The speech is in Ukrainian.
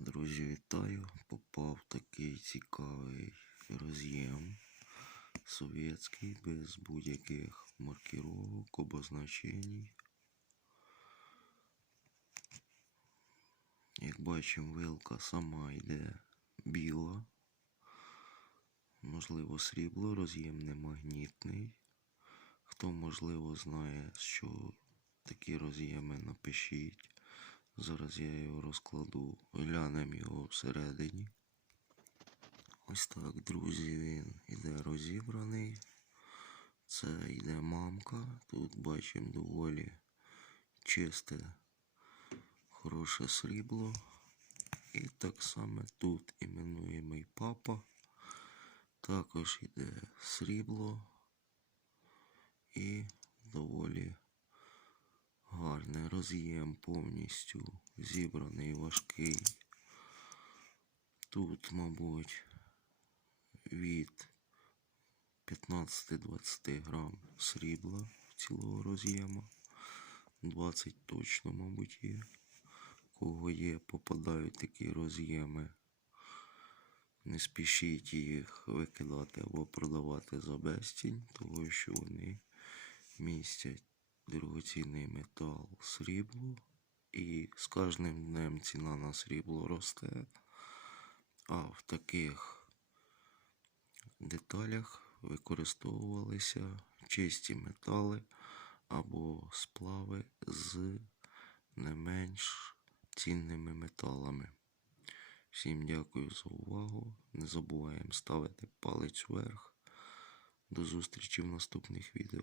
Друзі, вітаю! Попав такий цікавий роз'єм совєтський, без будь-яких маркировок, обозначень. Як бачимо, вилка сама йде біла. Можливо, срібло, роз'єм не магнітний. Хто, можливо, знає, що такі роз'єми, напишіть. Зараз я його розкладу, глянемо його всередині. Ось так, друзі, він іде розібраний. Це йде мамка. Тут бачимо доволі чисте, хороше срібло. І так само тут іменуємий папа. Також йде срібло і доволі гарний роз'єм повністю зібраний важкий. Тут, мабуть, від 15-20 грам срібла цілого роз'єма. 20 точно, мабуть, є. Кого є, попадають такі роз'єми. Не спішіть їх викидати або продавати за безцінь, тому що вони містять дорогоцінний метал срібло. І з кожним днем ціна на срібло росте. А в таких деталях використовувалися чисті метали або сплави з не менш цінними металами. Всім дякую за увагу. Не забуваємо ставити палець вверх. До зустрічі в наступних відео.